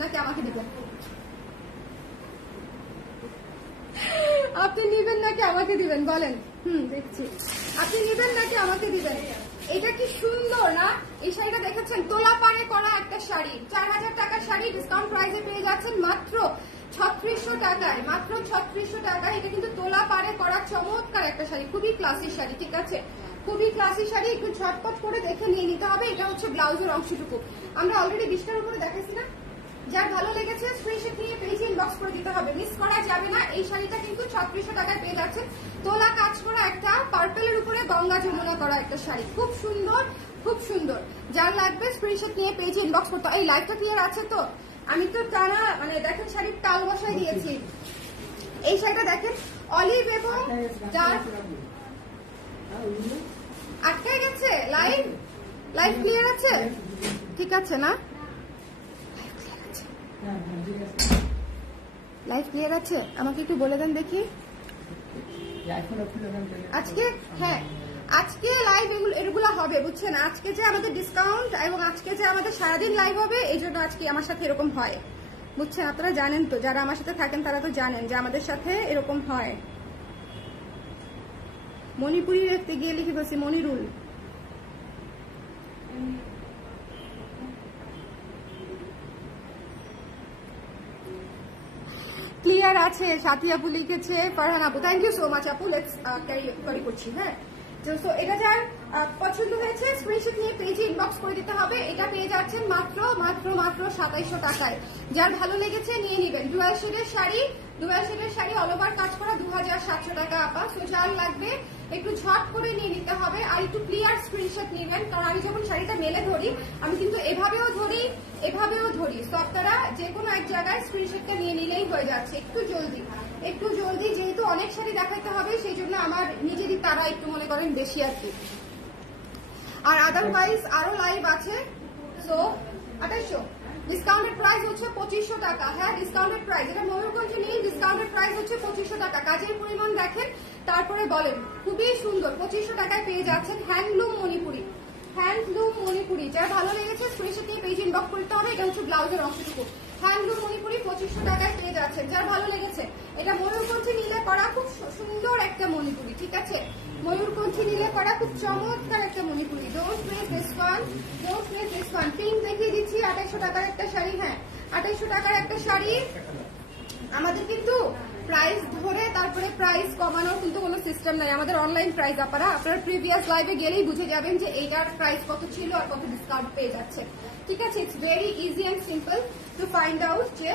নাকি আমাকে দিবেন, আপনি নিবেন নাকি আমাকে দিবেন বলেন। দেখছি আপনি নিবেন নাকি আমাকে দিবেন। এটা কি সুন্দর না, এই শাড়িটা দেখেছেন, তোলা পাড়ে করা একটা শাড়ি, 4,000 টাকার শাড়ি ডিসকাউন্ট প্রাইসে পেয়ে যাচ্ছেন মাত্র 3,600 টাকায়, মাত্র 3,600 টাকায়। এটা কিন্তু তোলা পাড়ে করা চমৎকার একটা শাড়ি, খুবই ক্লাসি শাড়ি, ঠিক আছে, খুবই ক্লাসি শাড়ি। একটু ঝটপট করে দেখে নিয়ে নিতে হবে। এটা হচ্ছে ব্লাউজের অংশটুকু, আমরা অলরেডি 20টার উপরে দেখাইছি না। যার ভালো লেগেছে স্ক্রিনশট নিয়ে পেজে ইনবক্স করে দিতে হবে, মিস করা যাবে না। এই শাড়িটা কিন্তু 3,600 টাকায় পেয়ে যাচ্ছেন। তোলা কাজ করা একটা পার্পেলের উপরে গঙ্গা যমুনা করা একটা শাড়ি, খুব সুন্দর, খুব সুন্দর। যার লাগবে স্ক্রিনশট নিয়ে পেজে ইনবক্স করতে। এই লাইভটা ক্লিয়ার আছে তো? আমি তো টানা মানে দেখেন শাড়ির টাল বসাই দিয়েছি। এই শাড়িটা দেখেন অলিভ এবং ডার্ক, আটকায় গেছে। লাইভ ক্লিয়ার আছে, ঠিক আছে না? লাইভ ক্লিয়ার আছে, আমাকে একটু বলে দেন দেখি আজকে। হ্যাঁ, আজকে লাইভ এগুলো হবে, বুঝছেন। আজকে যে আমাদের ডিসকাউন্ট এবং আজকে যে আমাদের সারাদিন লাইভ হবে, এই জন্য আজকে আমার সাথে এরকম হয়, বুঝছেন। আপনারা জানেন তো, যারা আমার সাথে থাকেন তারা তো জানেন যে আমাদের সাথে এরকম হয়। মণিপুরি দেখতে গিয়ে লিখে বলছি মনিরুল। ক্লিয়ার আছে, সাথী আপু লিখেছে, ফারহান আপু, থ্যাংক ইউ সো মাচ আপু। লেটস ক্যারি করছি। হ্যাঁ, তো এটা যার পছন্দ হয়েছে স্ক্রিনশট নিয়ে পেজে ইনবক্স করে দিতে হবে। এটা পেয়ে যাচ্ছেন মাত্র 2,700 টাকায়। যার ভালো লেগেছে নিয়ে নেবেন। ডুয়াল শেডের শাড়ি ডুয়াল শেডের শাড়ি অল ওভার কাজ করা 2700 টাকা আপা। সো যার লাগবে একটু ঝট করে নিয়ে নিতে হবে, আর একটু ক্লিয়ার স্ক্রিনশট নেবেন, কারণ আমি যখন শাড়িটা মেলে ধরি আমি কিন্তু এভাবেও ধরি এভাবেও ধরি। সো আপনারা যে কোনো এক জায়গায় স্ক্রিনশটটা নিয়ে নিলেই হয়ে যাচ্ছে। একটু জলদি যেহেতু অনেক শাড়ি দেখাইতে হবে সেই জন্য আমার নিজেরই তারা একটু মনে করেন বেশি আর কি। আর আদারওয়াইজ আরো লাইভ আছে। সো 2800 ডিসকাউন্টেড প্রাইস হচ্ছে 2500 টাকা। হ্যাঁ ডিসকাউন্টেড প্রাইস, এটা ময়ূরগঞ্জে নেই, ডিসকাউন্টেড প্রাইস হচ্ছে 2500 টাকা। কাজের পরিমাণ দেখেন তারপরে বলেন, খুবই সুন্দর 2500 টাকায় পেয়ে যাচ্ছেন হ্যান্ডলুম মণিপুরি। যার ভালো লেগেছে স্ক্রিনশট নিয়ে পেজ ইনবক্স করতে হবে। এটা হচ্ছে ব্লাউজের অংশটুকু। হ্যান্ডলুম মণিপুরি 2500 টাকায় পেয়ে যাচ্ছেন। যার ভালো লেগেছে, এটা ময়ূরকণ্ঠী নীলে করা খুব সুন্দর একটা মণিপুরি, ঠিক আছে? ময়ূরকণ্ঠী নীলে করা খুব চমৎকার একটা Manipuri. Don't miss this one. Pink দেখিয়ে দিচ্ছি 2800 টাকার একটা শাড়ি। হ্যাঁ 2800 টাকার একটা শাড়ি। আমাদের কিন্তু প্রাইস ধরে তারপরে প্রাইস কমানোর কিন্তু কোনো সিস্টেম নাই, আমাদের অনলাইন প্রাইস। আপনারা প্রিভিয়াস লাইভে গেলেই বুঝে যাবেন যে এইটার প্রাইস কত ছিল আর কত ডিসকাউন্ট পেয়ে যাচ্ছে, ঠিক আছে? It's very easy and simple to find out যে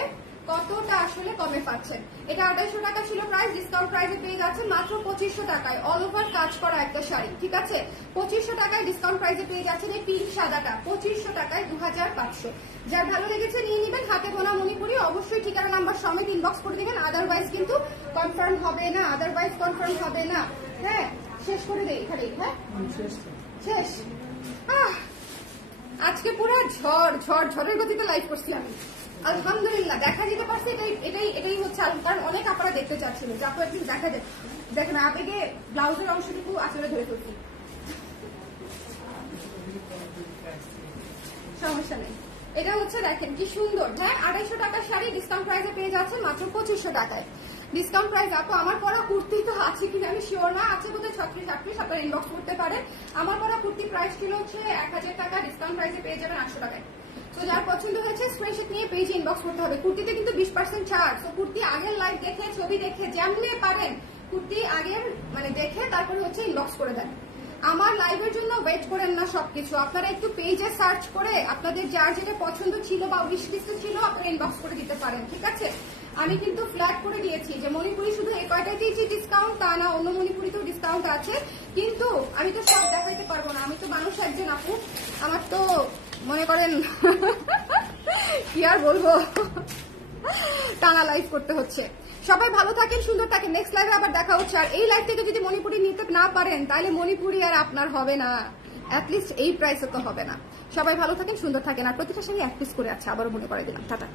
কতটা আসলে কমে পাচ্ছেন। এটা 2800 টাকা ছিল প্রাইস, ডিসকাউন্ট প্রাইসে পেয়ে যাচ্ছেন মাত্র 2500 টাকায় অল ওভার কাজ করা একটা শাড়ি, ঠিক আছে? 2500 টাকায় ডিসকাউন্ট প্রাইসে পেয়ে যাচ্ছেন এই পিঙ্ক সাদাটা 2500 টাকায় 2500। যার ভালো লেগেছে নিয়ে নেবেন। হাতে বোনা মণিপুরি অবশ্যই ঠিকানা নাম্বার সমেত ইনবক্স করে দেবেন, আদারওয়াইজ কিন্তু কনফার্ম হবে না। হ্যাঁ শেষ করে দেই এখানে। হ্যাঁ শেষ। আজকে পুরো ঝড়ের গতিতে লাইভ করছি আমি, আলহামদুলিল্লাহ। দেখা যেতে পারছে, এটাই হচ্ছে, কারণ অনেক আপনারা দেখতে চাচ্ছিল যে আপু একদিন দেখা যায়। দেখেন আবেগে ব্লাউজের অংশটুকু আসলে ধরে ফেলছি, সমস্যা নেই। এটা হচ্ছে দেখেন কি সুন্দর। হ্যাঁ 2800 টাকার শাড়ি ডিসকাউন্ট প্রাইসে পেয়ে যাচ্ছেন মাত্র 2500 টাকায়। ডিসকাউন্ট প্রাইস আপু আমার পরা কুর্তি তো আছে কিনা আমি শিওর না, আছে বোধহয় 36-38, আপনারা ইনবক্স করতে পারেন। আমার পরা কুর্তি প্রাইস ছিল হচ্ছে 1000 টাকা, ডিসকাউন্ট প্রাইসে পেয়ে যাবেন 800 টাকায়। তো যার পছন্দ হয়েছে স্ক্রিনশট নিয়ে পেজে ইনবক্স করতে হবে। কুর্তিতে কিন্তু 20% ছাড়। তো কুর্তি আগের লাইভ দেখে ছবি দেখে যেমনে পারেন কুর্তি আগের মানে দেখে তারপরে হচ্ছে ইনবক্স করে দেন। আমার লাইভের জন্য ওয়েট করেন না সবকিছু, আপনারা একটু পেজে সার্চ করে আপনাদের যার যেটা পছন্দ ছিল বা উইশ লিস্টে ছিল আপনারা ইনবক্স করে দিতে পারেন, ঠিক আছে? আমি কিন্তু ফ্ল্যাট করে দিয়েছি যে মণিপুরি শুধু এই কয়টাতেই যে ডিসকাউন্ট তা না, অন্য মণিপুরিতেও ডিসকাউন্ট আছে, কিন্তু আমি তো সব দেখাইতে পারবো না। আমি তো মানুষ একজন আপু, আমার তো মনে করেন কি আর বলবো, টানা লাইভ করতে হচ্ছে। সবাই ভালো থাকেন, সুন্দর থাকেন। নেক্সট লাইভে আবার দেখা হচ্ছে। আর এই লাইভ থেকে যদি মণিপুরি নিতে না পারেন তাহলে মণিপুরি আর আপনার হবে না, অ্যাটলিস্ট এই প্রাইসে তো হবে না। সবাই ভালো থাকেন, সুন্দর থাকেন। আর প্রতিটা শাড়ি এক পিস করে আছে, আবারও মনে করে দিলাম। টাটা।